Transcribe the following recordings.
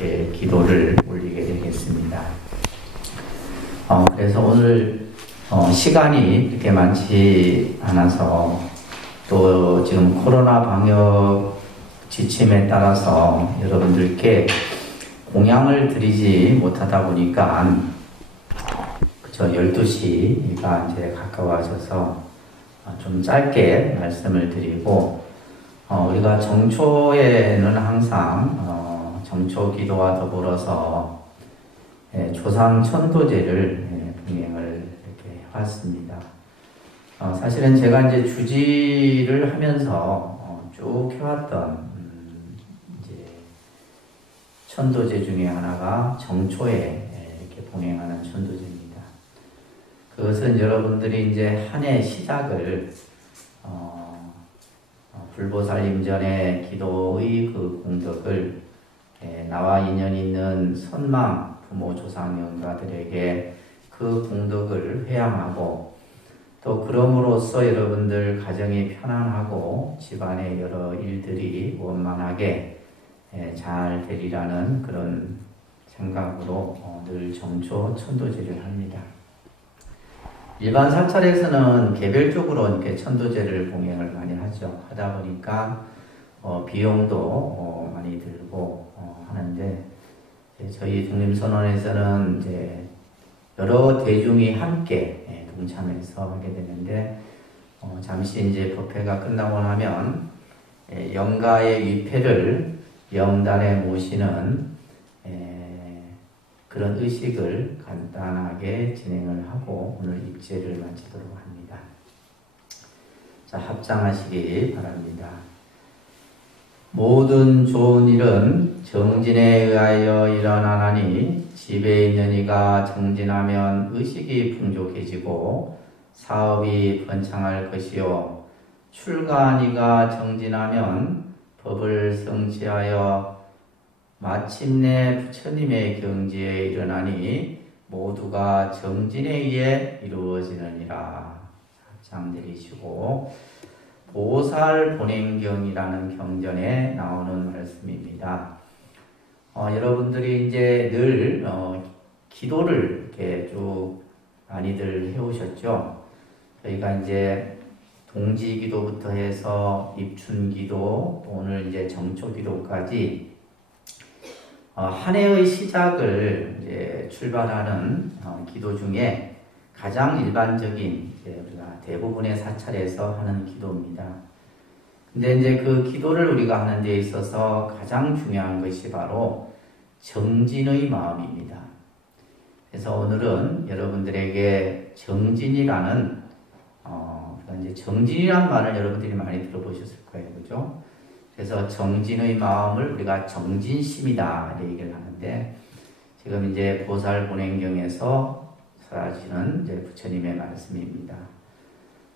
이렇게 기도를 올리게 되겠습니다. 그래서 오늘 시간이 이렇게 많지 않아서 또 지금 코로나 방역 지침에 따라서 여러분들께 공양을 드리지 못하다 보니까 그쵸 12시가 이제 가까워져서 좀 짧게 말씀을 드리고 우리가 정초에는 항상 정초 기도와 더불어서 조상 천도제를 병행을 이렇게 해왔습니다. 사실은 제가 이제 주지를 하면서 쭉 해왔던 이제 천도제 중에 하나가 정초에 이렇게 봉행하는 천도제입니다. 그것은 여러분들이 이제 한 해 시작을 불보살림전의 기도의 그 공덕을 나와 인연 있는 선망 부모 조상 영가들에게 그 공덕을 회양하고 또 그럼으로써 여러분들 가정이 편안하고 집안의 여러 일들이 원만하게 잘 되리라는 그런 생각으로 늘 정초 천도제를 합니다. 일반 사찰에서는 개별적으로 이렇게 천도제를 봉행을 많이 하다 보니까 비용도 많이 들고 하는데 저희 독립선언에서는 이제 여러 대중이 함께 동참해서 하게 되는데 잠시 이제 법회가 끝나고 나면 영가의 위패를 영단에 모시는 그런 의식을 간단하게 진행을 하고 오늘 입제를 마치도록 합니다. 자, 합장하시기 바랍니다. 모든 좋은 일은 정진에 의하여 일어나나니 집에 있는 이가 정진하면 의식이 풍족해지고 사업이 번창할 것이요 출가한 이가 정진하면 법을 성취하여 마침내 부처님의 경지에 일어나니 모두가 정진에 의해 이루어지느니라. 합장 내리시고 보살본행경이라는 경전에 나오는 말씀입니다. 여러분들이 이제 늘 기도를 이렇게 쭉 많이들 해오셨죠. 저희가 이제 동지기도부터 해서 입춘기도, 오늘 이제 정초기도까지 한 해의 시작을 이제 출발하는 기도 중에 가장 일반적인 우리가 대부분의 사찰에서 하는 기도입니다. 근데 이제 그 기도를 우리가 하는 데 있어서 가장 중요한 것이 바로 정진의 마음입니다. 그래서 오늘은 여러분들에게 정진이라는 이제 정진이라는 말을 여러분들이 많이 들어보셨을 거예요, 그죠? 그래서 정진의 마음을 우리가 정진심이다 이렇게 얘기를 하는데 지금 이제 보살본행경에서 설하시는 이제 부처님의 말씀입니다.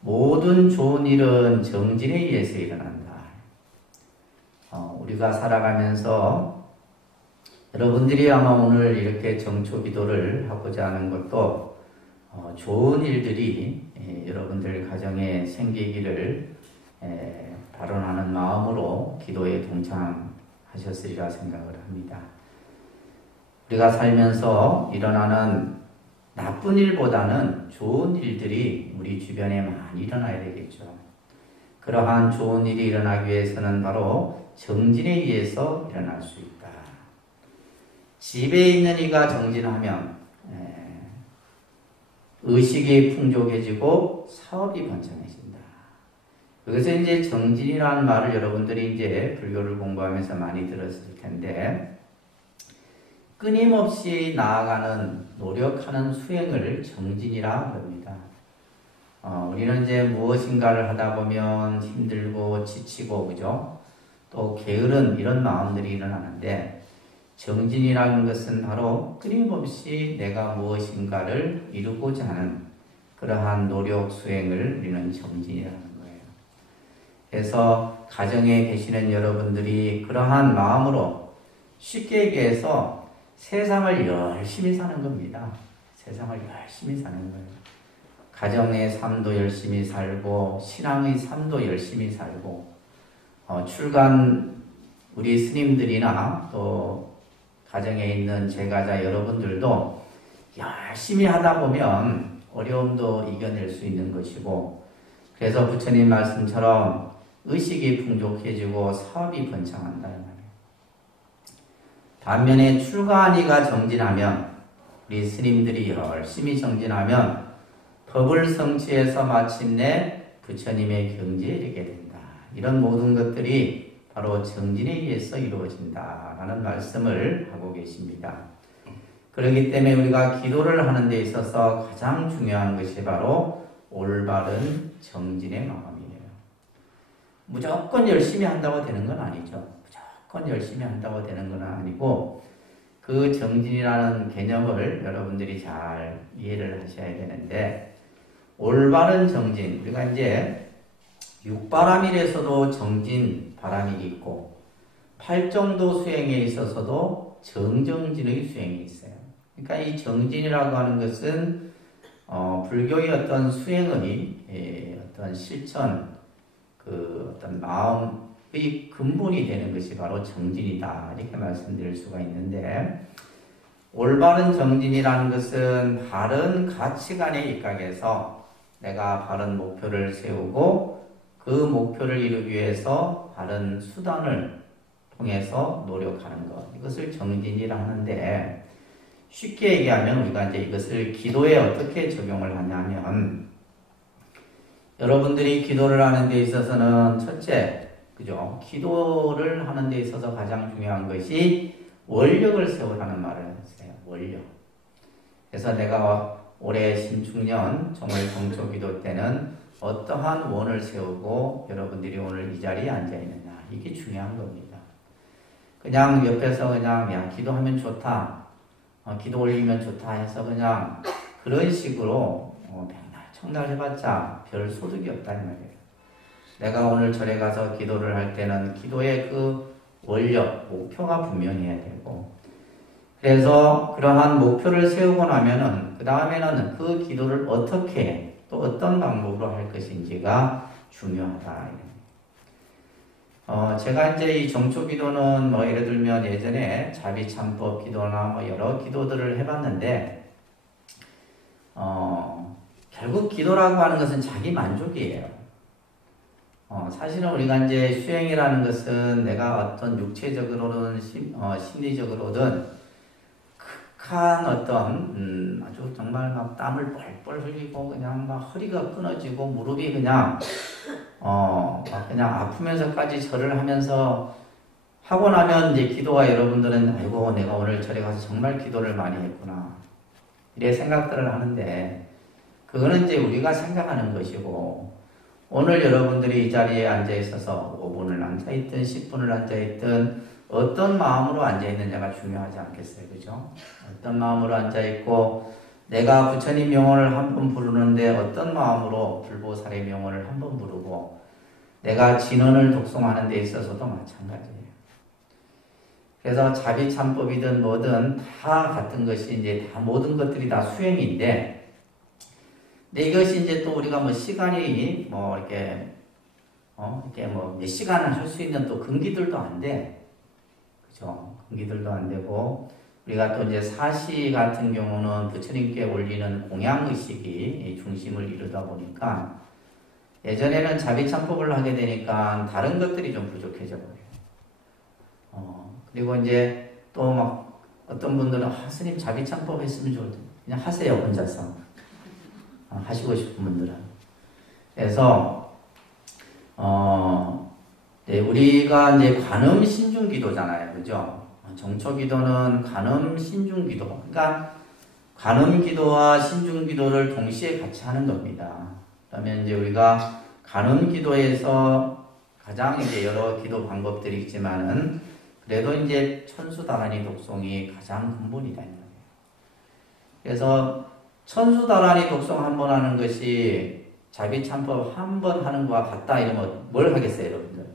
모든 좋은 일은 정진에 의해서 일어난다. 우리가 살아가면서 여러분들이 아마 오늘 이렇게 정초 기도를 하고자 하는 것도 좋은 일들이 여러분들 가정에 생기기를 발언하는 마음으로 기도에 동참하셨으리라 생각을 합니다. 우리가 살면서 일어나는 나쁜 일보다는 좋은 일들이 우리 주변에 많이 일어나야 되겠죠. 그러한 좋은 일이 일어나기 위해서는 바로 정진에 의해서 일어날 수 있다. 집에 있는 이가 정진하면 의식이 풍족해지고 사업이 번창해진다. 여기서 이제 정진이라는 말을 여러분들이 이제 불교를 공부하면서 많이 들었을 텐데 끊임없이 나아가는 노력하는 수행을 정진이라 합니다. 우리는 이제 무엇인가를 하다 보면 힘들고 지치고 그죠? 또 게으른 이런 마음들이 일어나는데 정진이라는 것은 바로 끊임없이 내가 무엇인가를 이루고자 하는 그러한 노력 수행을 우리는 정진이라는 거예요. 그래서 가정에 계시는 여러분들이 그러한 마음으로 쉽게 얘기해서 세상을 열심히 사는 겁니다. 세상을 열심히 사는 거예요. 가정의 삶도 열심히 살고 신앙의 삶도 열심히 살고 출간 우리 스님들이나 또 가정에 있는 제가자 여러분들도 열심히 하다 보면 어려움도 이겨낼 수 있는 것이고, 그래서 부처님 말씀처럼 의식이 풍족해지고 사업이 번창한다는 말이에요. 반면에 출가하니가 정진하면, 우리 스님들이 열심히 정진하면 법을 성취해서 마침내 부처님의 경지에 이르게 된다. 이런 모든 것들이 바로 정진에 의해서 이루어진다라는 말씀을 하고 계십니다. 그렇기 때문에 우리가 기도를 하는 데 있어서 가장 중요한 것이 바로 올바른 정진의 마음이에요. 무조건 열심히 한다고 되는 건 아니죠. 무조건 열심히 한다고 되는 건 아니고, 그 정진이라는 개념을 여러분들이 잘 이해를 하셔야 되는데, 올바른 정진, 우리가 이제 육바람일에서도 정진 바람일이 있고, 팔정도 수행에 있어서도 정정진의 수행이 있어요. 그러니까 이 정진이라고 하는 것은 불교의 어떤 수행의 어떤 실천, 그 어떤 마음의 근본이 되는 것이 바로 정진이다, 이렇게 말씀드릴 수가 있는데, 올바른 정진이라는 것은 바른 가치관에 입각해서 내가 바른 목표를 세우고 그 목표를 이루기 위해서 바른 수단을 통해서 노력하는 것, 이것을 정진이라 하는데, 쉽게 얘기하면 우리가 이제 이것을 기도에 어떻게 적용을 하냐면, 여러분들이 기도를 하는 데 있어서는 첫째, 그죠? 기도를 하는 데 있어서 가장 중요한 것이 원력을 세우라는 말을 했어요. 원력. 그래서 내가 올해 신축년 정월 정초기도 때는 어떠한 원을 세우고 여러분들이 오늘 이 자리에 앉아 있느냐, 이게 중요한 겁니다. 그냥 옆에서 그냥 야 기도하면 좋다, 기도 올리면 좋다 해서 그냥 그런 식으로 백날 청날 해봤자 별 소득이 없다는 말이에요. 내가 오늘 절에 가서 기도를 할 때는 기도의 그 원력, 목표가 분명해야 되고, 그래서 그러한 목표를 세우고 나면은 그 다음에는 그 기도를 어떻게 또 어떤 방법으로 할 것인지가 중요하다. 제가 이제 이 정초기도는 뭐 예를 들면 예전에 자비참법 기도나 뭐 여러 기도들을 해봤는데, 결국 기도라고 하는 것은 자기 만족이에요. 사실은 우리가 이제 수행이라는 것은 내가 어떤 육체적으로든 심리적으로든 극한 어떤 아주 정말 막 땀을 뻘뻘 흘리고 그냥 막 허리가 끊어지고 무릎이 그냥 막 그냥 아프면서까지 절을 하면서 하고 나면 이제 기도가, 여러분들은 아이고 내가 오늘 절에 가서 정말 기도를 많이 했구나, 이래 생각들을 하는데, 그거는 이제 우리가 생각하는 것이고, 오늘 여러분들이 이 자리에 앉아 있어서 5분을 앉아 있든 10분을 앉아 있든 어떤 마음으로 앉아 있느냐가 중요하지 않겠어요, 그죠? 어떤 마음으로 앉아 있고, 내가 부처님 명언을 한 번 부르는데 어떤 마음으로 불보살의 명언을 한 번 부르고, 내가 진언을 독송하는 데 있어서도 마찬가지예요. 그래서 자비참법이든 뭐든 다 같은 것이 이제 다 모든 것들이 다 수행인데, 근데 이것이 이제 또 우리가 뭐 시간이 뭐 이렇게 뭐 몇 시간을 할 수 있는 또 근기들도 안 돼. 그죠? 근기들도 안 되고, 우리가 또 이제 사시 같은 경우는 부처님께 올리는 공양의식이 중심을 이루다 보니까 예전에는 자비참법을 하게 되니까 다른 것들이 좀 부족해져 버려요. 그리고 이제 또 막 어떤 분들은 스님 자비참법 했으면 좋을 텐데, 그냥 하세요, 혼자서. 하시고 싶은 분들은. 그래서 네, 우리가 이제 관음 신중 기도잖아요, 그죠? 정초 기도는 관음 신중 기도. 그러니까 관음 기도와 신중 기도를 동시에 같이 하는 겁니다. 그러면 이제 우리가 관음 기도에서 가장 이제 여러 기도 방법들이 있지만은 그래도 이제 천수다라니 독송이 가장 근본이다. 그래서 천수다라니 독송 한 번 하는 것이 자비참법 한 번 하는 거와 같다 이러면 뭘 하겠어요, 여러분들?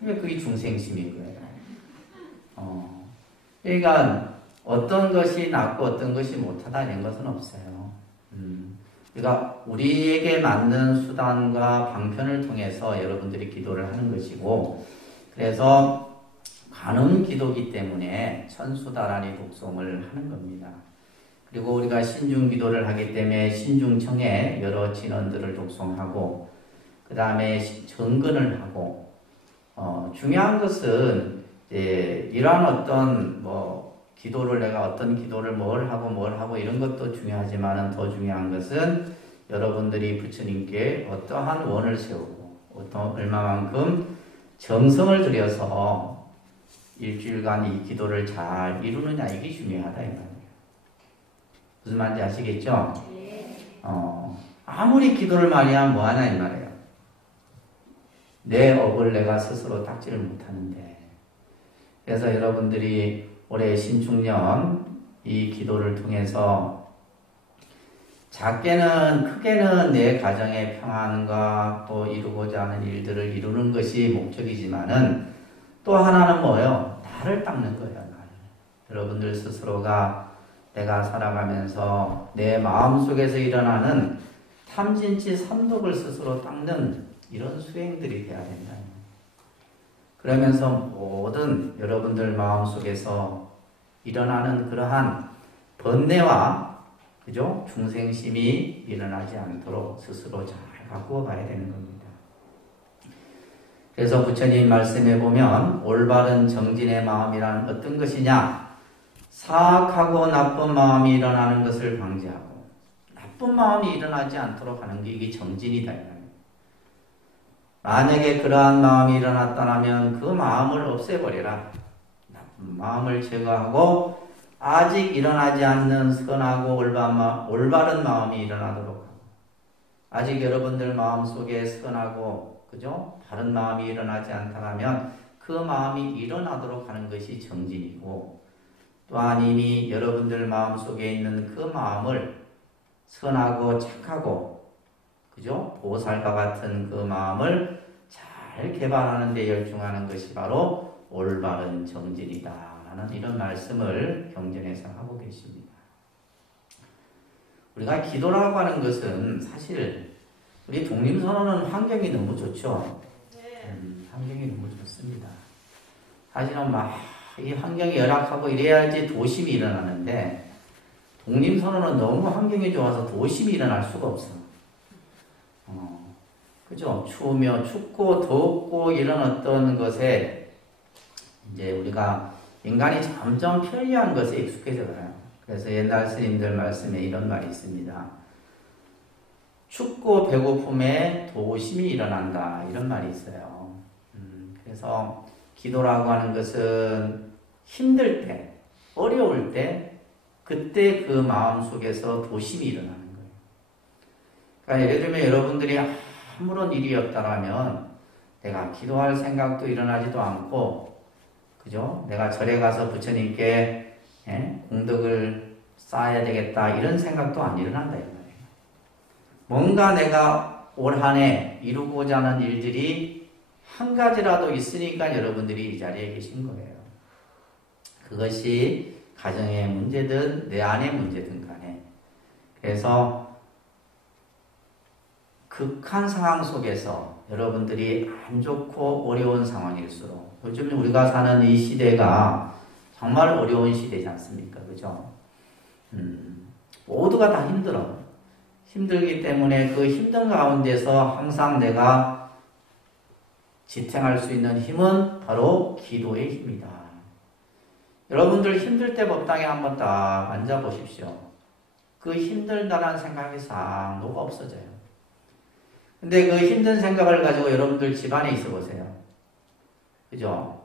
그러니까 그게 중생심인 거예요. 그러니까 어떤 것이 낫고 어떤 것이 못하다 이런 것은 없어요. 그러니까 우리에게 맞는 수단과 방편을 통해서 여러분들이 기도를 하는 것이고, 그래서 관음 기도기 때문에 천수다라니 독송을 하는 겁니다. 그리고 우리가 신중 기도를 하기 때문에 신중청에 여러 진언들을 독송하고 그 다음에 정근을 하고 중요한 것은 이제 이러한 어떤 기도를 내가 어떤 기도를 뭘 하고 이런 것도 중요하지만은 더 중요한 것은 여러분들이 부처님께 어떠한 원을 세우고 얼마만큼 정성을 들여서 일주일간 이 기도를 잘 이루느냐 이게 중요하다 이 말이에요. 무슨 말인지 아시겠죠? 네. 아무리 기도를 많이 하면 뭐하냐 이 말이에요. 내 업을 내가 스스로 닦지를 못하는데 그래서 여러분들이 올해 신축년 이 기도를 통해서 작게는 크게는 내 가정의 평안과 또 이루고자 하는 일들을 이루는 것이 목적이지만은 또 하나는 뭐예요? 나를 닦는 거예요. 나를. 여러분들 스스로가 내가 살아가면서 내 마음속에서 일어나는 탐진치 삼독을 스스로 닦는 이런 수행들이 돼야 된다. 그러면서 모든 여러분들 마음속에서 일어나는 그러한 번뇌와 그죠? 중생심이 일어나지 않도록 스스로 잘 바꾸어 가야 되는 겁니다. 그래서 부처님 말씀해 보면 올바른 정진의 마음이란 어떤 것이냐? 사악하고 나쁜 마음이 일어나는 것을 방지하고 나쁜 마음이 일어나지 않도록 하는 게 이게 정진이다. 만약에 그러한 마음이 일어났다면 그 마음을 없애버려라. 나쁜 마음을 제거하고 아직 일어나지 않는 선하고 올바른 마음이 일어나도록 하고 아직 여러분들 마음속에 선하고 그죠? 바른 마음이 일어나지 않다면 그 마음이 일어나도록 하는 것이 정진이고 또한 이미 여러분들 마음속에 있는 그 마음을 선하고 착하고 그죠? 보살과 같은 그 마음을 잘 개발하는 데 열중하는 것이 바로 올바른 정진이다 라는 이런 말씀을 경전에서 하고 계십니다. 우리가 기도라고 하는 것은 사실 우리 독립선언은 환경이 너무 좋죠. 환경이 너무 좋습니다. 사실은 이 환경이 열악하고 이래야지 도심이 일어나는데 독립선언은 너무 환경이 좋아서 도심이 일어날 수가 없어. 그죠? 추우며 춥고 덥고 이런 어떤 것에 이제 우리가 인간이 점점 편리한 것에 익숙해져요. 그래서 옛날 스님들 말씀에 이런 말이 있습니다. 춥고 배고픔에 도심이 일어난다 이런 말이 있어요. 그래서 기도라고 하는 것은 힘들 때, 어려울 때 그때 그 마음 속에서 도심이 일어나는 거예요. 그러니까 예를 들면 여러분들이 아무런 일이 없다라면 내가 기도할 생각도 일어나지도 않고 그죠? 내가 절에 가서 부처님께 공덕을 쌓아야 되겠다 이런 생각도 안 일어난다 이 말이에요. 뭔가 내가 올 한 해 이루고자 하는 일들이 한 가지라도 있으니까 여러분들이 이 자리에 계신 거예요. 그것이 가정의 문제든 내 안의 문제든 간에 그래서 극한 상황 속에서 여러분들이 안 좋고 어려운 상황일수록 요즘 우리가 사는 이 시대가 정말 어려운 시대지 않습니까? 그죠? 모두가 다 힘들어. 힘들기 때문에 그 힘든 가운데서 항상 내가 지탱할 수 있는 힘은 바로 기도의 힘이다. 여러분들 힘들 때 법당에 한번 딱 앉아보십시오. 그 힘들다는 생각이 싹 녹아 없어져요. 근데 그 힘든 생각을 가지고 여러분들 집안에 있어 보세요. 그죠?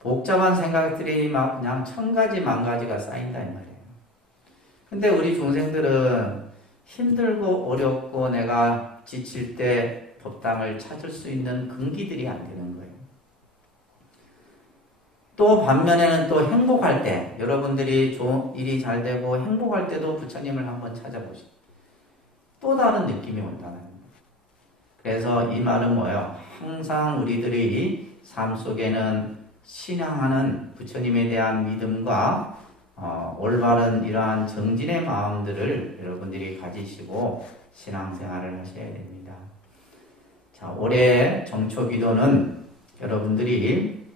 복잡한 생각들이 막 그냥 천가지 만가지가 쌓인다 이 말이에요. 근데 우리 중생들은 힘들고 어렵고 내가 지칠 때 법당을 찾을 수 있는 근기들이 안 되는 거예요. 또 반면에는 또 행복할 때 여러분들이 일이 잘 되고 행복할 때도 부처님을 한번 찾아보시죠. 또 다른 느낌이 온다는 거예요. 그래서 이 말은 뭐예요? 항상 우리들이 삶 속에는 신앙하는 부처님에 대한 믿음과 올바른 이러한 정진의 마음들을 여러분들이 가지시고 신앙생활을 하셔야 됩니다. 자, 올해 정초기도는 여러분들이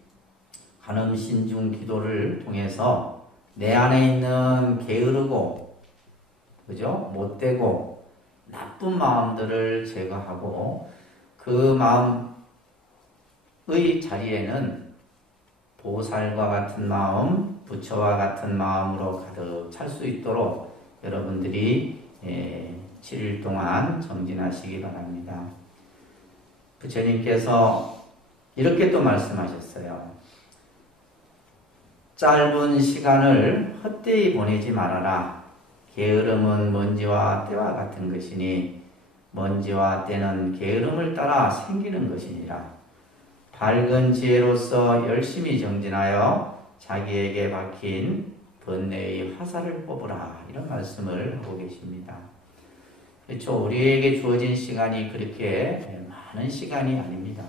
간음 신중 기도를 통해서 내 안에 있는 게으르고 그죠? 못되고 나쁜 마음들을 제거하고 그 마음의 자리에는 보살과 같은 마음, 부처와 같은 마음으로 가득 찰 수 있도록 여러분들이 7일 동안 정진하시기 바랍니다. 부처님께서 이렇게 또 말씀하셨어요. 짧은 시간을 헛되이 보내지 말아라. 게으름은 먼지와 때와 같은 것이니 먼지와 때는 게으름을 따라 생기는 것이니라. 밝은 지혜로서 열심히 정진하여 자기에게 박힌 번뇌의 화살을 뽑으라. 이런 말씀을 하고 계십니다. 그렇죠. 우리에게 주어진 시간이 그렇게 많은 시간이 아닙니다.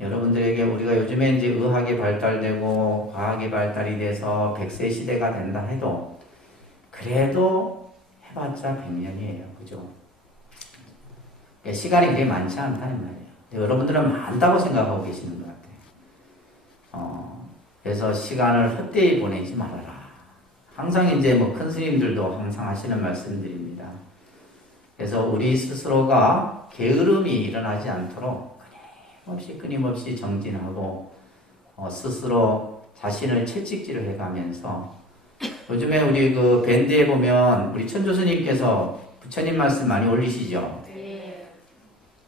여러분들에게 우리가 요즘에 이제 의학이 발달되고 과학이 발달이 돼서 100세 시대가 된다 해도 그래도 해봤자 100년이에요. 그죠? 시간이 그렇게 많지 않다는 말이에요. 여러분들은 많다고 생각하고 계시는 것 같아요. 그래서 시간을 헛되이 보내지 말아라. 항상 이제 뭐 큰 스님들도 항상 하시는 말씀들입니다. 그래서 우리 스스로가 게으름이 일어나지 않도록 끊임없이 정진하고 스스로 자신을 채찍질을 해가면서 요즘에 우리 그 밴드에 보면 우리 천조스님께서 부처님 말씀 많이 올리시죠? 네.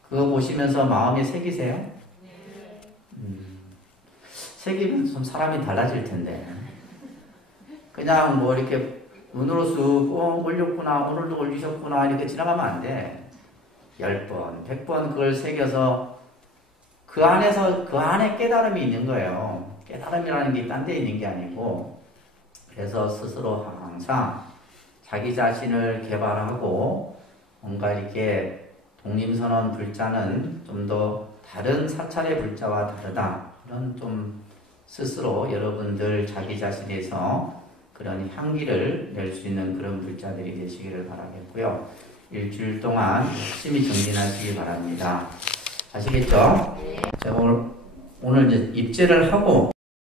그거 보시면서 마음에 새기세요? 네. 새기면 좀 사람이 달라질 텐데 그냥 뭐 이렇게 눈으로 쑥 올렸구나 오늘도 올리셨구나 이렇게 지나가면 안 돼. 10번, 100번 그걸 새겨서 그 안에 깨달음이 있는 거예요. 깨달음이라는 게 딴 데 있는 게 아니고 그래서 스스로 항상 자기 자신을 개발하고 뭔가 이렇게 독림선언 불자는 좀 더 다른 사찰의 불자와 다르다. 그런 좀 스스로 여러분들 자기 자신에서 그런 향기를 낼 수 있는 그런 불자들이 되시기를 바라겠고요. 일주일 동안 열심히 정진하시기 바랍니다. 아시겠죠? 네. 제가 오늘 이제 입제를 하고